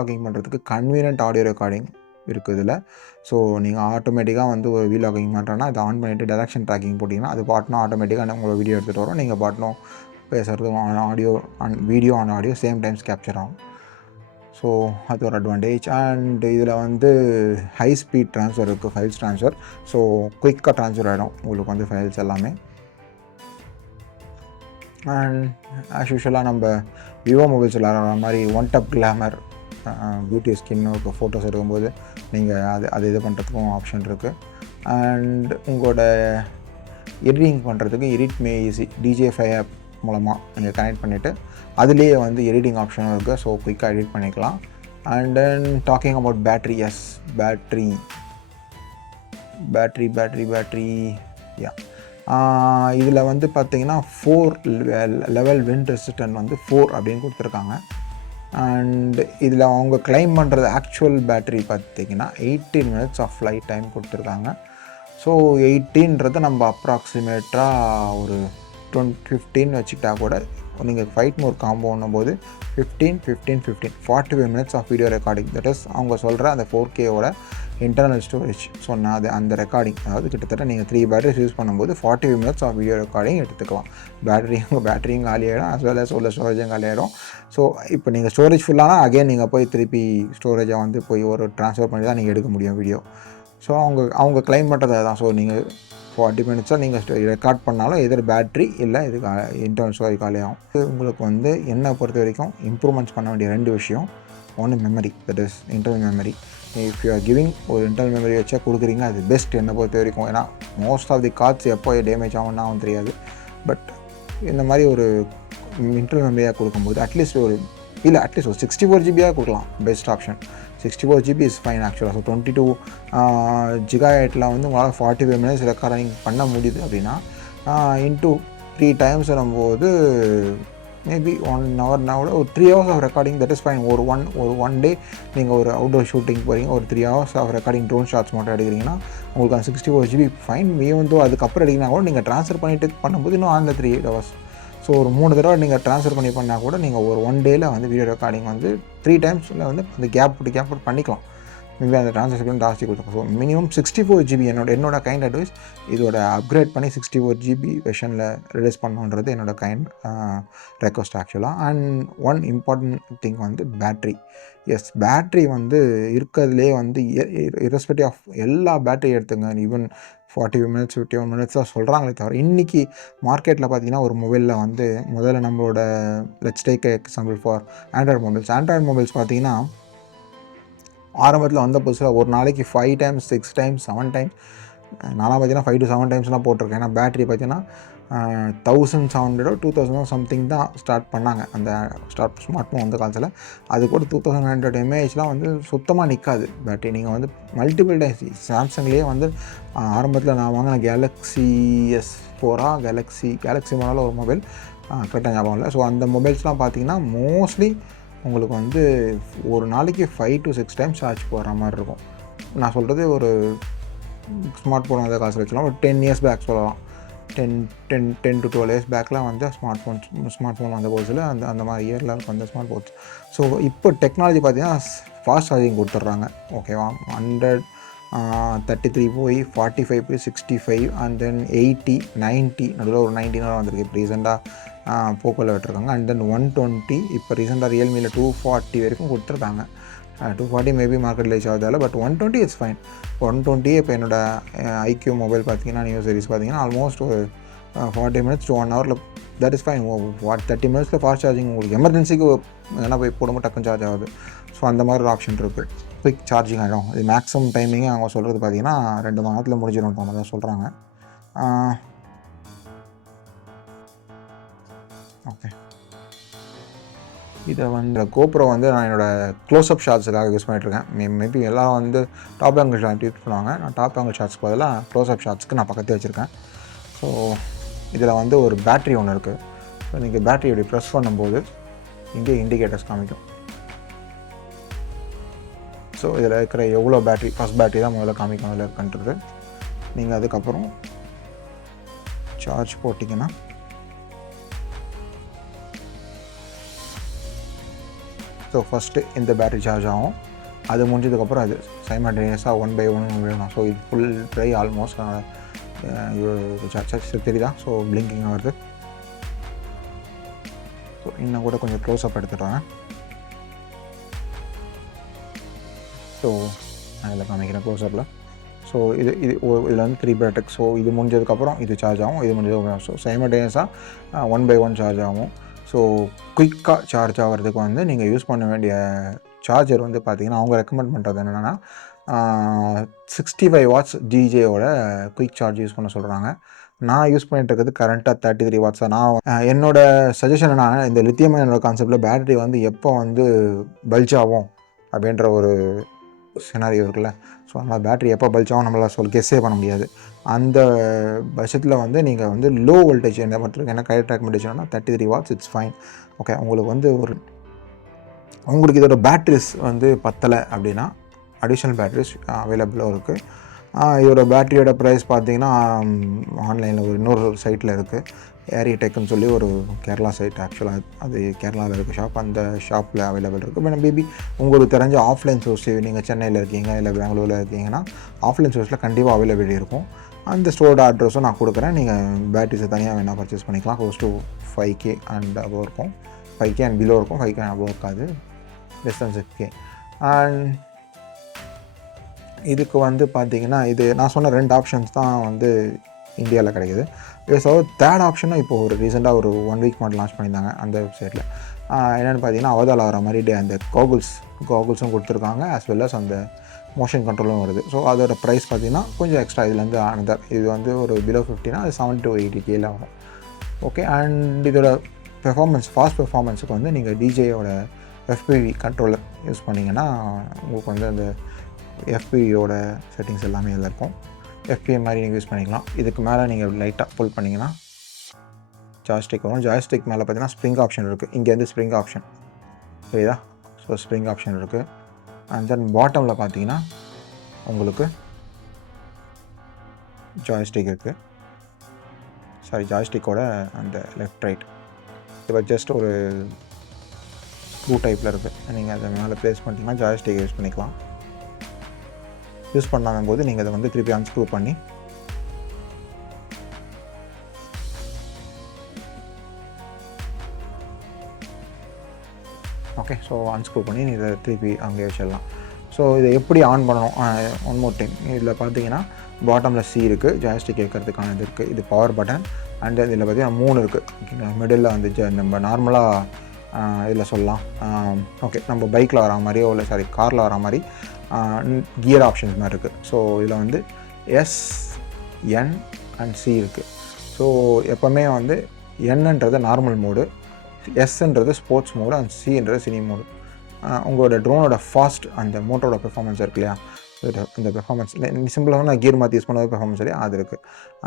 Vlogging பண்ணுறதுக்கு convenient audio recording இருக்குது இதில். ஸோ நீங்கள் ஆட்டோமேட்டிக்காக வந்து ஒரு வீலாகிங் பண்ணுறோன்னா இதை ஆன் பண்ணிவிட்டு டைரக்ஷன் ட்ராக்கிங் போட்டிங்கன்னா அது பாட்டும் ஆட்டோமேட்டிக்காக உங்களை வீடியோ எடுத்துகிட்டு வரும். நீங்கள் பாட்டும் பேசுகிறது audio video on audio same times capture ஆகும். ஸோ அது ஒரு அட்வான்டேஜ். அண்ட் இதில் வந்து ஹை ஸ்பீட் ட்ரான்ஸ்ஃபர் இருக்குது, ஃபைல்ஸ் ட்ரான்ஸ்ஃபர். ஸோ குயிக்காக ட்ரான்ஸ்ஃபர் ஆகிடும் உங்களுக்கு வந்து ஃபைல்ஸ் எல்லாமே. அண்ட் ஆஸ் யூஷுவலாக நம்ம விவோ மொபைல்ஸ் விளாட்ற மாதிரி one tap glamour beauty skin photos எடுக்கும்போது நீங்கள் அது இது பண்ணுறதுக்கும் ஆப்ஷன் இருக்குது. அண்ட் உங்களோட எடிட்டிங் பண்ணுறதுக்கு எடிட் மே ஈஸி DJI Fly ஆப் மூலமாக நீங்கள் கனெக்ட் பண்ணிவிட்டு அதுலேயே வந்து எடிட்டிங் ஆப்ஷனும் இருக்குது. ஸோ குயிக்காக எடிட் பண்ணிக்கலாம். And then talking about battery, yes battery yeah இதில் வந்து பார்த்திங்கன்னா 4 லெவல் விண்ட் ரெசிஸ்டன்ட் வந்து 4 அப்படின்னு கொடுத்துருக்காங்க. அண்ட் இதில் அவங்க கிளைம் பண்ணுறது ஆக்சுவல் பேட்ரி பார்த்திங்கன்னா 18 minutes ஆஃப் ஃப்ளைட் டைம் கொடுத்துருக்காங்க. ஸோ 18ன்றது நம்ம அப்ராக்சிமேட்டாக ஒரு 15 வச்சுக்கிட்டா கூட நீங்கள் ஃபைட் மோர் காம்போன்னும் போது 45 minutes of video recording. That is அவங்க சொல்கிற அந்த 4Kவோட இன்டர்னல் ஸ்டோரேஜ் சொன்னால் அந்த ரெக்கார்டிங், அதாவது கிட்டத்தட்ட நீங்கள் 3 பேட்டரிஸ் யூஸ் பண்ணும்போது 45 minutes ஆஃப் வீடியோ ரெக்கார்டிங் எடுத்துக்கலாம். பேட்டரியும் காலியாகிடும், அஸ் வெல் அஸ் உள்ள ஸ்டோரேஜும் காலியாகிடும். ஸோ இப்போ நீங்கள் ஸ்டோரேஜ் ஃபுல்லானா அகைன் நீங்கள் போய் திருப்பி ஸ்டோரேஜை வந்து போய் ஒரு ட்ரான்ஸ்ஃபர் பண்ணி தான் நீங்கள் எடுக்க முடியும் வீடியோ. ஸோ அவங்க கிளைம் பண்ணுறது தான். ஸோ நீங்கள் 40 minutes நீங்கள் ரெக்கார்ட் பண்ணாலும் எதிர் பேட்ரி இல்லை இது இன்டர்னல் ஸ்டோரேஜ் காலியாகும். உங்களுக்கு வந்து என்னை பொறுத்த வரைக்கும் இம்ப்ரூவ்மெண்ட்ஸ் பண்ண வேண்டிய 2 விஷயம். ஒன்று memory, that is internal memory. If you are giving ஒரு இன்டர்னல் மெமரி வச்சா கொடுக்குறீங்க, அது பெஸ்ட் என்னை பொறுத்த வரைக்கும். ஏன்னா மோஸ்ட் ஆஃப் தி கார்ட்ஸ் எப்போ டேமேஜ் ஆகும்னா அவன் தெரியாது. பட் இந்த மாதிரி ஒரு இன்டர்னல் மெமரியாக கொடுக்கும்போது அட்லீஸ்ட் ஒரு 64 GB கொடுக்கலாம், best option. 64 GB is fine ஆக்சுவலாக. ஸோ 22 GB வந்து உங்களால் 45 minutes ரெக்கார்டிங் பண்ண முடியுது அப்படின்னா இன்ட்டு 3 times வரும்போது மேபி 1 hour ஒரு 3 hours of recording, that is fine. ஒரு ஒன் டே நீங்கள் ஒரு அவுட்டோர் ஷூட்டிங் போகிறீங்க, ஒரு 3 hours of recording drone shots மட்டும் எடுக்கிறீங்கன்னா உங்களுக்கு அந்த 64 GB ஃபைன். வந்து அதுக்கப்புறம் எடுக்கிறீங்கன்னா கூட நீங்கள் ட்ரான்ஸ்ஃபர் பண்ணிட்டு பண்ணும்போது இன்னும் அந்த 3 hours. ஸோ ஒரு 3 தடவை நீங்கள் ட்ரான்ஸ்ஃபர் பண்ணால் கூட நீங்கள் ஒரு 1 டேயில் வந்து வீடியோ ரெக்கார்டிங் வந்து 3 times வந்து அந்த கேப் போட்டு பண்ணிக்கலாம். மேபி அந்த ட்ரான்ஸ்ஃபர் ஜாஸ்தி கொடுத்துருக்கோம். ஸோ மினிமம் 64 GB என்னோட கைண்ட் அட்வைஸ். இதோட அப்கிரேட் பண்ணி 64 GB வெர்ஷனில் ரிலீஸ் பண்ணணுன்றது என்னோட கைண்ட் ரெக்வஸ்ட் ஆக்சுவலாக. அண்ட் ஒன் இம்பார்ட்டன்ட் திங் வந்து பேட்ரி. எஸ், பேட்ரி வந்து இருக்கிறதுலே வந்து இரஸ்பெக்டிவ் ஆஃப் எல்லா பேட்டரி எடுத்துங்க. ஈவன் 45 minutes 51 minutes தான் சொல்கிறாங்களே தவிர இன்றைக்கி மார்க்கெட்டில் பார்த்தீங்கன்னா ஒரு மொபைலில் வந்து முதல்ல நம்மளோட let's take example for Android mobiles பார்த்தீங்கன்னா ஆரம்பத்தில் வந்த புதுசில் ஒரு நாளைக்கு 5 times 6 times 7 times நான்லாம் பார்த்தீங்கன்னா 5 to 7 timesலாம் போட்டிருக்கேன். ஏன்னா பேட்டரி பார்த்தீங்கன்னா 1700 2000 சம்திங் தான் ஸ்டார்ட் பண்ணாங்க அந்த ஸ்மார்ட் ஃபோன் அந்த காலத்தில். அது கூட 2100 mAhலாம் வந்து சுத்தமாக நிற்காது பேட்டரி. நீங்கள் வந்து மல்டிபிள் டைம்ஸ் சாம்சங்லேயே வந்து ஆரம்பத்தில் நான் வாங்கின கேலக்ஸி S4 கேலக்ஸி மாடலில் ஒரு மொபைல் கரெக்டாக ஞாபகம் இல்லை. ஸோ அந்த மொபைல்ஸ்லாம் பார்த்தீங்கன்னா மோஸ்ட்லி உங்களுக்கு வந்து ஒரு நாளைக்கு 5 to 6 times சார்ஜ் போடுற மாதிரி இருக்கும். நான் சொல்கிறது ஒரு ஸ்மார்ட் ஃபோன் அந்த காசு வச்சுலாம் ஒரு 10 years பேக் சொல்லலாம். 10 to 12 years பேக்கில் வந்து ஸ்மார்ட் ஃபோன் வந்த போதில் அந்த மாதிரி இயரில் வந்த ஸ்மார்ட் ஃபோன்ஸ். ஸோ இப்போ டெக்னாலஜி பார்த்திங்கன்னா ஃபாஸ்ட் சார்ஜிங் கொடுத்துட்றாங்க. ஓகேவா, 133 போய் 45 போய் 65 அண்ட் தென் 80 90 நடுவில் ஒரு 90 வந்திருக்கு. இப்போ ரீசெண்டாக போக்கோவில் விட்டுருக்காங்க. அண்ட் தென் 120 இப்போ ரீசெண்டாக ரியல்மியில் 240 வரைக்கும் கொடுத்துருக்காங்க. 240 மேபி மார்க்கெட் லைஸ் ஆகுதால, பட் 120 இட்ஸ் ஃபைன். 120 இப்போ என்னோடய ஐக்யூ மொபைல் பார்த்தீங்கன்னா நியூ சீரிஸ் பார்த்தீங்கன்னா ஆல்மோஸ்ட் ஒரு 40 minutes to 1 hour that is fine. 30 minutes fast charging உங்களுக்கு எமர்ஜென்சிக்கு எதனா போய் போடும்போது டக்குன்னு சார்ஜ் ஆகுது. ஸோ அந்த மாதிரி ஒரு ஆப்ஷன் இருக்குது. குயிக் சார்ஜிங் ஆகிடும். இது மேக்ஸிமம் டைமிங்கே அவங்க சொல்கிறது பார்த்தீங்கன்னா 2 மணி நேரத்தில் முடிஞ்சிடும் தான் சொல்கிறாங்க. ஓகே, இதை வந்து கோப்ரோ வந்து நான் என்னோடய க்ளோஸ்அப் ஷாட்ஸுக்காக யூஸ் பண்ணிகிட்ருக்கேன். மேபி எல்லோரும் வந்து டாப் ஆங்கிள் ஷாட் யூஸ் பண்ணுவாங்க. நான் டாப் ஆங்கிள் ஷாட்ஸ்க்கு பதிலாக க்ளோஸ்அப் ஷாட்ஸ்க்கு நான் பக்கத்தில் வச்சுருக்கேன். ஸோ இதில் வந்து ஒரு பேட்ரி ஒன்று இருக்குது. ஸோ நீங்கள் பேட்ரி இப்படி ப்ரெஸ் பண்ணும்போது இங்கே இண்டிகேட்டர்ஸ் காமிக்கும். ஸோ இதில் இருக்கிற எவ்வளோ பேட்ரி, ஃபஸ்ட் பேட்ரி தான் முதல்ல காமிக்கும் அதில் இருக்குன்றது. நீங்கள் அதுக்கப்புறம் சார்ஜ் போட்டிங்கன்னா ஸோ ஃபஸ்ட்டு இந்த பேட்டரி சார்ஜ் ஆகும், அது முடிஞ்சதுக்கப்புறம் அது சைமல்டேனியஸாக 1 by 1 வேணும். ஸோ இது ஃபுல் ட்ரை ஆல்மோஸ்ட் சார்ஜ் தெரியுதா? ஸோ பிளிங்கிங் வருது. ஸோ இன்னும் கூட கொஞ்சம் க்ளோஸ்அப் எடுத்துடுறேன். ஸோ நான் இதில் காமிக்கிறேன் க்ளோஸ்அப்பில். ஸோ இதில் வந்து 3 பேட்டரி. ஸோ இது முடிஞ்சதுக்கப்புறம் இது சார்ஜ் ஆகும், இது முடிஞ்சதுக்கப்புறம் ஸோ சைமல்டேனியஸாக 1 by 1 சார்ஜ் ஆகும். ஸோ குயிக்காக சார்ஜ் ஆகிறதுக்கு வந்து நீங்கள் யூஸ் பண்ண வேண்டிய சார்ஜர் வந்து பார்த்திங்கன்னா, அவங்க ரெக்கமெண்ட் பண்ணுறது என்னென்னா 65 வாட்ஸ் DJIயோட குயிக் சார்ஜ் யூஸ் பண்ண சொல்கிறாங்க. நான் யூஸ் பண்ணிகிட்டு இருக்கிறது கரண்ட்டாக 33 வாட்ஸ் தான். நான் என்னோடய சஜஷன் என்னன்னா, இந்த லித்தியம் அயனோட கான்செப்டில் பேட்டரி வந்து எப்போ வந்து பல்ஜ் ஆகும் அப்படின்ற ஒரு சினாரியோ இருக்குல்ல. ஸோ அந்த பேட்டரி எப்போ பல்ஜ் ஆகும் நம்மளால் கெஸ்ஸே பண்ண முடியாது. அந்த பட்சத்தில் வந்து நீங்கள் வந்து லோ வோல்டேஜ் என்ன பண்ணுறது, என்ன கரெக்ட் ரெக்கமெண்டேஷன்னா 33 வாட்ஸ் இட்ஸ் ஃபைன். ஓகே, உங்களுக்கு வந்து உங்களுக்கு இதோட பேட்ரிஸ் வந்து பத்தலை அப்படின்னா அடிஷ்னல் பேட்ரிஸ் அவைலபிளாக இருக்குது. இதோட பேட்டரியோட ப்ரைஸ் பார்த்தீங்கன்னா ஆன்லைனில் இன்னொரு சைட்டில் இருக்குது, ஏரிடெக்னு சொல்லி ஒரு கேரளா சைட். ஆக்சுவலாக அது கேரளாவில் இருக்க ஷாப், அந்த ஷாப்பில் அவைலபிள் இருக்குது. பட் மேபி உங்களுக்கு தெரிஞ்ச ஆஃப்லைன் சோர்ஸ், நீங்கள் சென்னையில் இருக்கீங்க இல்லை பெங்களூரில் இருக்கீங்கன்னா ஆஃப்லைன் சோர்ஸில் கண்டிப்பாக அவைலபிலிட்டி இருக்கும். அந்த ஸ்டோரோட அட்ரஸும் நான் கொடுக்குறேன். நீங்கள் பேட்டரிஸை தனியாக வேணால் பர்ச்சேஸ் பண்ணிக்கலாம். Close to 5K and above இருக்கும், 5K அண்ட் பிலோ இருக்கும், 5K அண்ட் அபோவ் இருக்காது, லெஸ் தென் 6K. அண்ட் இதுக்கு வந்து பார்த்திங்கன்னா இது நான் சொன்ன 2 ஆப்ஷன்ஸ் தான் வந்து இந்தியாவில் கிடைக்குது. ஸோ தேர்ட் ஆப்ஷனும் இப்போது ஒரு ரீசெண்டாக ஒரு 1 வீக் மட்டும் லான்ச் பண்ணியிருந்தாங்க அந்த வெப்சைட்டில். என்னென்னு பார்த்தீங்கன்னா அவதால் ஆகிற மாதிரி அந்த காகுல்ஸும் கொடுத்துருக்காங்க, ஆஸ் வெல் அஸ் அந்த மோஷன் கண்ட்ரோலும் வருது. ஸோ அதோட ப்ரைஸ் பார்த்திங்கன்னா கொஞ்சம் எக்ஸ்ட்ரா இதுலேருந்து ஆனதர். இது வந்து ஒரு பிலோ 50னா அது 70 to 80K ஆகும். ஓகே, அண்ட் இதோட ஃபாஸ்ட் பெர்ஃபார்மன்ஸுக்கு வந்து நீங்கள் DJIயோட FPV கண்ட்ரோலர் யூஸ் பண்ணிங்கன்னா உங்களுக்கு வந்து அந்த FPVயோட செட்டிங்ஸ் எல்லாமே இதில் இருக்கும். FPV மாதிரி நீங்கள் யூஸ் பண்ணிக்கலாம். இதுக்கு மேலே நீங்கள் லைட்டாக புல் பண்ணிங்கன்னா ஜாய்ஸ்டிக் வரும். ஜாய்ஸ்டிக் மேலே பார்த்தீங்கன்னா ஸ்ப்ரிங் ஆப்ஷன் இருக்குது. இங்கேருந்து ஸ்ப்ரிங் ஆப்ஷன் சரிதா? ஸோ ஸ்ப்ரிங் ஆப்ஷன் இருக்குது. அண்ட் தென் பாட்டமில் பார்த்தீங்கன்னா உங்களுக்கு ஜாய்ஸ்டிக் இருக்குது. ஜாய்ஸ்டிக்கோட அந்த லெஃப்ட் ரைட் இப்போ ஜஸ்ட் ஒரு ஸ்க்ரூ டைப்பில் இருக்குது. நீங்கள் அதை மேலே ப்ளேஸ் பண்ணிட்டீங்கன்னா ஜாய்ஸ்டிக் யூஸ் பண்ணிக்கலாம். யூஸ் பண்ணாத போது நீங்கள் அதை வந்து திருப்பி அன்ஸ்க்ரூ பண்ணி ஓகே, ஸோ அன்ஸ்க்ரூ பண்ணி இதை திருப்பி அங்கே வச்சிடலாம். ஸோ இதை எப்படி ஆன் பண்ணணும், ஒன் மோர் டைம். இதில் பார்த்தீங்கன்னா பாட்டமில் C இருக்குது, ஜாய்ஸ்டிக் கேட்கறதுக்கான இது இருக்குது, இது பவர் பட்டன். அண்ட் இதில் பார்த்தீங்கன்னா 3 இருக்குது. ஓகேங்களா, மிடில் வந்து நம்ம நார்மலாக இதில் சொல்லலாம். ஓகே, நம்ம பைக்கில் வர மாதிரியோ இல்லை காரில் வர மாதிரி கியர் ஆப்ஷன்ஸ் மாதிரி இருக்குது. ஸோ இதில் வந்து S, N அண்ட் C இருக்குது. ஸோ எப்போவுமே வந்து Nன்றது நார்மல் மோடு, Sன்றது ஸ்போர்ட்ஸ் மோடு அண்ட் Cன்றது சினி மோடு. உங்களோட ட்ரோனோட ஃபாஸ்ட் அந்த மோட்டரோட பெர்ஃபார்மன்ஸ் இருக்கு இல்லையா, அந்த பெர்ஃபார்மன்ஸ் சிம்பிளாக நான் கியர் மாற்றி யூஸ் பண்ணது பெர்ஃபார்மன்ஸ் இல்லையா, அது இருக்குது.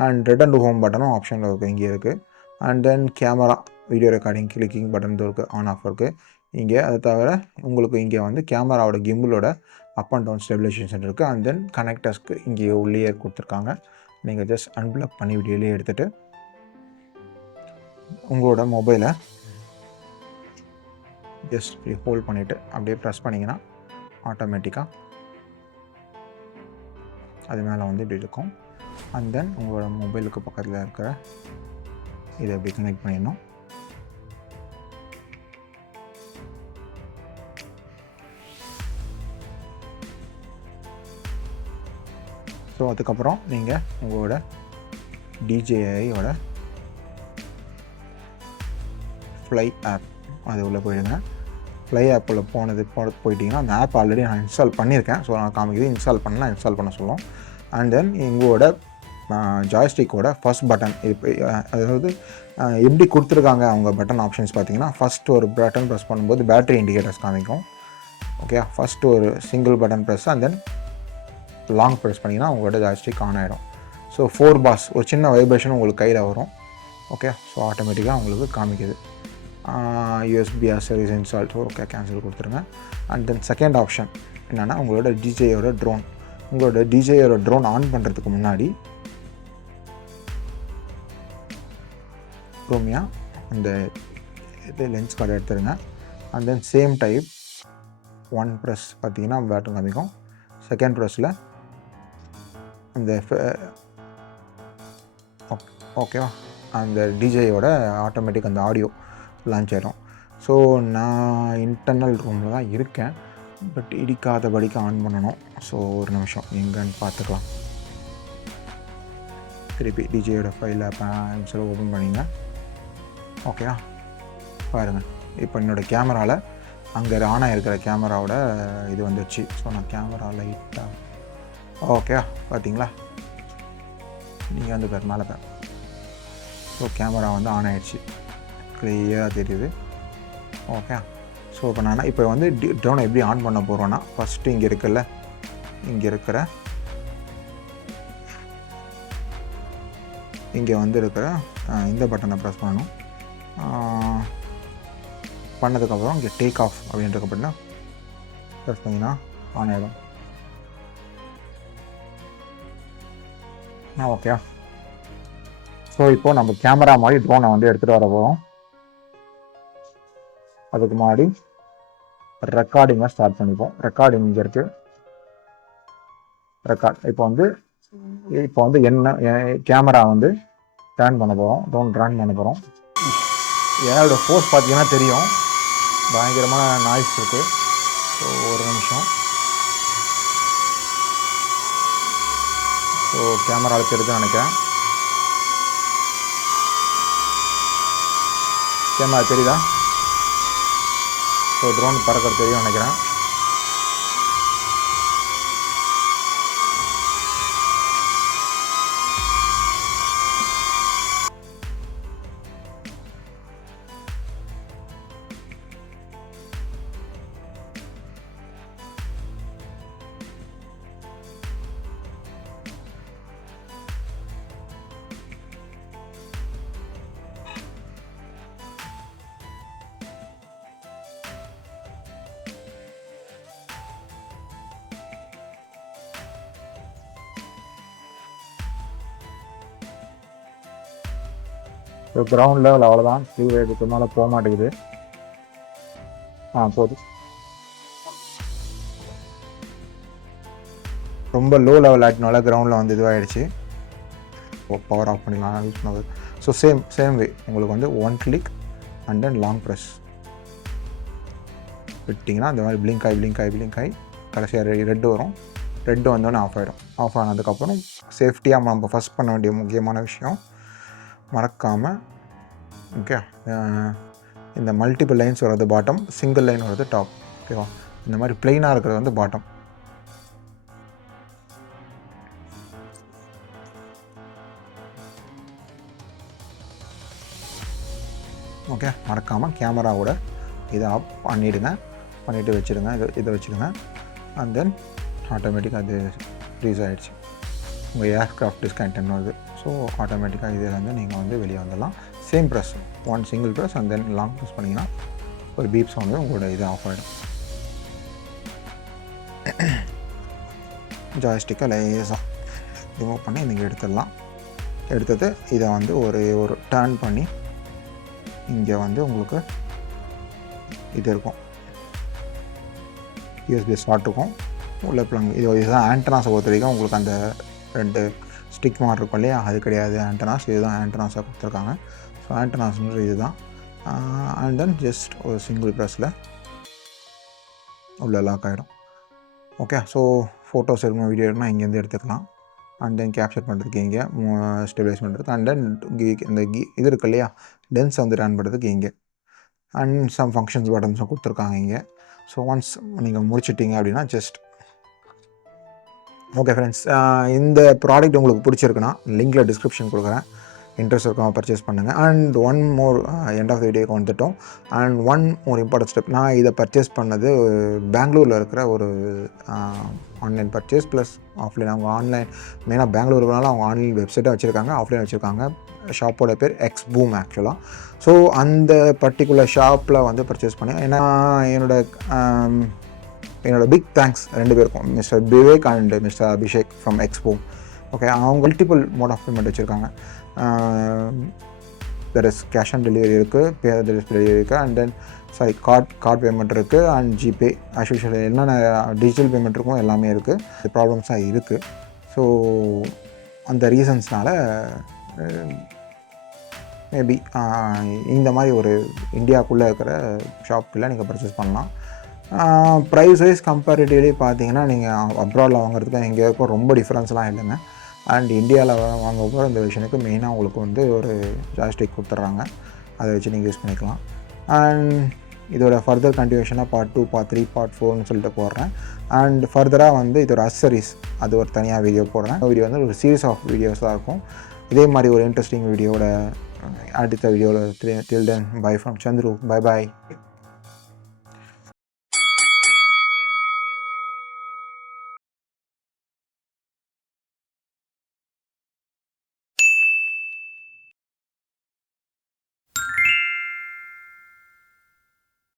அண்ட் ரிட்டன் டு ஹோம் பட்டனும் ஆப்ஷனில் இருக்குது, இங்கே இருக்குது. And then camera video recording clicking button இருக்குது, ஆன் ஆஃப் இருக்குது இங்கே. அது தவிர உங்களுக்கு இங்கே வந்து கேமராவோட கிம்பிளோட அப் அண்ட் டவுன் ஸ்டெபிலைசேஷன் இருக்குது. அண்ட் தென் கனெக்டர்ஸ்க்கு இங்கே உள்ளே கொடுத்துருக்காங்க. நீங்கள் ஜஸ்ட் அன்பிளாக் பண்ணி வெளியே எடுத்துகிட்டு உங்களோட மொபைலை ஜஸ்ட் இப்படி ஹோல்ட் பண்ணிவிட்டு அப்படியே ப்ரெஸ் பண்ணிங்கன்னா ஆட்டோமேட்டிக்காக அது மேலே வந்து இப்படி இருக்கும். அண்ட் தென் உங்களோட மொபைலுக்கு பக்கத்தில் இருக்கிற இதை அப்படி கனெக்ட் பண்ணிடணும். ஸோ அதுக்கப்புறம் நீங்கள் உங்களோட DJIயோட ஃப்ளை ஆப் அது உள்ளே போயிடுங்க. ஃப்ளை ஆப்பில் போயிட்டிங்கன்னா அந்த ஆப் ஆல்ரெடி நான் இன்ஸ்டால் பண்ணியிருக்கேன். ஸோ நான் காமிக்கிறது இன்ஸ்டால் பண்ண சொல்லும். அண்ட் தென் உங்களோட ஜாய்ஸ்டிக்கோட ஃபஸ்ட் பட்டன் அதாவது எப்படி கொடுத்துருக்காங்க அவங்க பட்டன் ஆப்ஷன்ஸ் பார்த்தீங்கன்னா, ஃபஸ்ட்டு ஒரு பட்டன் ப்ரெஸ் பண்ணும்போது பேட்டரி இண்டிகேட்டர்ஸ் காமிக்கும். ஓகே, ஃபஸ்ட்டு ஒரு single button press and then long press பண்ணிங்கன்னா உங்களோட ஜாய்ஸ்டிக் ஆன் ஆகிடும். ஸோ 4 bars ஒரு சின்ன வைப்ரேஷன் உங்களுக்கு கையில் வரும். ஓகே, ஸோ ஆட்டோமேட்டிக்காக உங்களுக்கு காமிக்குது. USB service install. Okay, cancel கொடுத்துருங்க. அண்ட் தென் செகண்ட் ஆப்ஷன் என்னென்னா உங்களோட DJIயோட ட்ரோன். உங்களோட DJIயோட ட்ரோன் ஆன் பண்ணுறதுக்கு முன்னாடி பொறுமையாக அந்த இது லென்ஸ் கார்டு எடுத்துருங்க. And then same type one press பார்த்தீங்கன்னா பேட்டரி காமிக்கும். செகண்ட் ப்ரெஸ்ஸில் அந்த ஓகேவா அந்த டிஜேயோட ஆட்டோமேட்டிக் அந்த ஆடியோ லான்ச் ஆயிடும். ஸோ நான் இன்டர்னல் ரூமில் தான் இருக்கேன், பட் இடிக்காதபடிக்கு ஆன் பண்ணணும். ஸோ ஒரு நிமிஷம் எங்கன்னு பார்த்துக்கலாம். திருப்பி டிஜேயோட ஃபைல் ஆப்ஸில் ஓப்பன் பண்ணிங்க. ஓகேவா பாருங்கள், இப்போ என்னோடய கேமராவில் அங்கே ஆன் ஆகிருக்கிற கேமராவோட இது வந்துடுச்சு. ஸோ நான் கேமரா லைட்டாக ஓகேவா பார்த்தீங்களா, நீங்கள் வந்து பேர் மேலே பேர். ஸோ கேமரா வந்து ஆன் ஆகிடுச்சு, கிளியராக தெரியுது. ஓகே, ஸோ இப்போ நான் இப்போ வந்து ட்ரோனை எப்படி ஆன் பண்ண போகிறோன்னா, ஃபஸ்ட்டு இங்கே இருக்குல்ல, இங்கே இருக்கிற இங்கே வந்து இருக்கிற இந்த பட்டனை ப்ரெஸ் பண்ணணும். பண்ணதுக்கப்புறம் இங்கே டேக் ஆஃப் அப்படின்ற பட்டனை ப்ரெஸ் பண்ணிங்கன்னா ஆன் ஆகிடும். ஓகே, ஸோ இப்போது நம்ம கேமரா மாதிரி ட்ரோனை வந்து எடுத்துகிட்டு வர போகிறோம். அதுக்கு முன்னாடி ரெக்கார்டிங்கை ஸ்டார்ட் பண்ணிப்போம். ரெக்கார்டிங் இங்கே இருக்குது, ரெக்கார்ட். இப்போ வந்து என்ன கேமரா வந்து டர்ன் பண்ண போகிறோம், ட்ரோன் டர்ன் பண்ண போகிறோம். என்னோட ஃபோர்ஸ் பார்த்தீங்கன்னா தெரியும், பயங்கரமான நாய்ஸ் இருக்குது. ஸோ ஒரு நிமிஷம். ஸோ கேமராவில் தெரியுதுன்னு நினைக்கிறேன். கேமரா தெரியுதா? ஸோ ட்ரோன் பறக்கிறது தெரியும் நினைக்கிறேன். ஸோ கிரவுண்ட் லெவல் அவ்வளோதான், ஃப்ரீ ரைடுக்கு மேலே போக மாட்டேங்குது. போதும். ரொம்ப லோ லெவல் ஆகிட்டனால கிரவுண்டில் வந்து இதுவாகிடுச்சு. பவர் ஆஃப் பண்ணிக்கலாம் யூஸ் பண்ணது. ஸோ சேம் வே உங்களுக்கு வந்து one click and then long press விட்டிங்கன்னா இந்த மாதிரி பிளிங்க் ஆகி கடைசியாக ரெட்டு வரும். ரெட்டு வந்தோடனே ஆஃப் ஆகிடும். ஆஃப் ஆனதுக்கப்புறம் சேஃப்டியாக நம்ம ஃபஸ்ட் பண்ண வேண்டிய முக்கியமான விஷயம், மறக்காமல் ஓகே இந்த மல்டிபிள் லைன்ஸ் வர்றது பாட்டம், சிங்கிள் லைன் வர்றது டாப். ஓகேவா, இந்த மாதிரி பிளெயினாக இருக்கிறது வந்து பாட்டம். ஓகே, மறக்காமல் கேமராவோட இதை ஆஃப் பண்ணிவிட்டு வச்சுருங்க. இதை வச்சுருங்க. அண்ட் தென் ஆட்டோமேட்டிக்காக அது ஃப்ரீஸ் ஆகிடுச்சு. உங்கள் ஏர்க்ராஃப்ட் டிஸ்கனெக்ட் வருது. ஸோ ஆட்டோமேட்டிக்காக இதில் வந்து நீங்கள் வந்து வெளியே வந்துடலாம். Same press, one single press and then long press பண்ணிங்கன்னா ஒரு பீப் சவுண்டு உங்களோட இது ஆஃப் ஆகிடும். ஜாய்ஸ்டிக்கை லேசாக ரிமூவ் பண்ணி நீங்கள் எடுத்துடலாம். எடுத்தது இதை வந்து ஒரு டர்ன் பண்ணி இங்கே வந்து உங்களுக்கு இது இருக்கும், யூஎஸ்பி ஸ்லாட் இருக்கும், உள்ள ப்ளங். இதுதான் ஆண்டனாஸை பொறுத்த வரைக்கும் உங்களுக்கு அந்த 2 ஸ்டிக் மாதிரி இருக்கும் இல்லையா, அது கிடையாது ஆண்டனாஸ். இதுதான் ஆண்டனாஸாக கொடுத்துருக்காங்க. ஸோ ஆண்டனாஸ்ன்ற இது தான். அண்ட் தென் ஜஸ்ட் ஒரு சிங்கிள் ப்ரெஸ்ஸில் உள்ள லாக் ஆகிடும். ஓகே, ஸோ ஃபோட்டோஸ் எடுக்கணும், வீடியோ எடுக்கணும், இங்கேருந்து எடுத்துக்கலாம். அண்ட் தென் கேப்சர் பண்ணுறதுக்கு இங்கே, ஸ்டெபிலைஸ் பண்ணுறதுக்கு, அண்ட் தென் இந்த இது இருக்குது இல்லையா, லென்ஸ் வந்து ரன் பண்ணுறதுக்கு இங்கே, அண்ட் சம் ஃபங்க்ஷன்ஸ் பட்டன்ஸும் கொடுத்துருக்காங்க இங்கே. ஸோ ஒன்ஸ் நீங்கள் முடிச்சிட்டிங்க அப்படின்னா ஜஸ்ட் ஓகே ஃப்ரெண்ட்ஸ், இந்த ப்ராடக்ட் உங்களுக்கு பிடிச்சிருக்குன்னா லிங்கில் டிஸ்கிரிப்ஷன் கொடுக்குறேன், இன்ட்ரெஸ்ட் இருக்கவங்க பர்ச்சேஸ் பண்ணுங்கள். And one more, end of the வீடியோக்கு வந்துட்டோம். And one more important step, நான் இதை பர்ச்சேஸ் பண்ணது பெங்களூரில் இருக்கிற ஒரு ஆன்லைன் பர்ச்சேஸ் ப்ளஸ் ஆஃப்லைன். அவங்க ஆன்லைன் மெயினாக பெங்களூர் இருக்கிறனால அவங்க ஆன்லைன் வெப்சைட்டாக வச்சுருக்காங்க, ஆஃப்லைன் வச்சுருக்காங்க. ஷாப்போட பேர் எக்ஸ்பூம் ஆக்சுவலாக. ஸோ அந்த பர்டிகுலர் ஷாப்பில் வந்து பர்ச்சேஸ் பண்ணேன். ஏன்னா என்னோட பிக் தேங்க்ஸ் 2 பேருக்கும், mister Vivek and mister Abhishek from Xboom. Okay, அவங்க மல்டிபிள் மோட் ஆஃப் பேமெண்ட் வச்சுருக்காங்க. there is cash on delivery இருக்குது, pay on delivery இருக்குது, and then கார்ட் பேமெண்ட் இருக்குது, அண்ட் ஜிபே as usual என்னென்ன டிஜிட்டல் பேமெண்ட் இருக்கும் எல்லாமே இருக்குது. ப்ராப்ளம்ஸாக இருக்குது. ஸோ அந்த ரீசன்ஸ்னால் மேபி இந்த மாதிரி ஒரு இந்தியாவுக்குள்ளே இருக்கிற ஷாப்பில் நீங்கள் பர்ச்சேஸ் பண்ணலாம். ப்ரைஸ் வைஸ் கம்பேரிட்டிவ்லி பார்த்தீங்கன்னா நீங்கள் அப்ராடில் வாங்குறதுக்கு எங்கே இருக்கும் ரொம்ப டிஃப்ரென்ஸ்லாம் இல்லைங்க. அண்ட் இந்தியாவில் வாங்க போகிற இந்த விஷயத்துக்கு மெயினாக உங்களுக்கு வந்து ஒரு ஜாஸ்டிக் கொடுத்துட்றாங்க, அதை வச்சு நீங்கள் யூஸ் பண்ணிக்கலாம். அண்ட் இதோட ஃபர்தர் கண்டினியூஷனாக பார்ட் 2, பார்ட் 3, பார்ட் 4னு சொல்லிட்டு போடுறேன். அண்ட் ஃபர்தராக வந்து இதோட அக்சரிஸ் அது ஒரு தனியாக வீடியோ போடுறேன். வீடியோ வந்து ஒரு சீரீஸ் ஆஃப் வீடியோஸ் தான் இருக்கும். இதே மாதிரி ஒரு இன்ட்ரெஸ்டிங் வீடியோவோட அடுத்த வீடியோவில் till then bye from Chandru. Bye bye.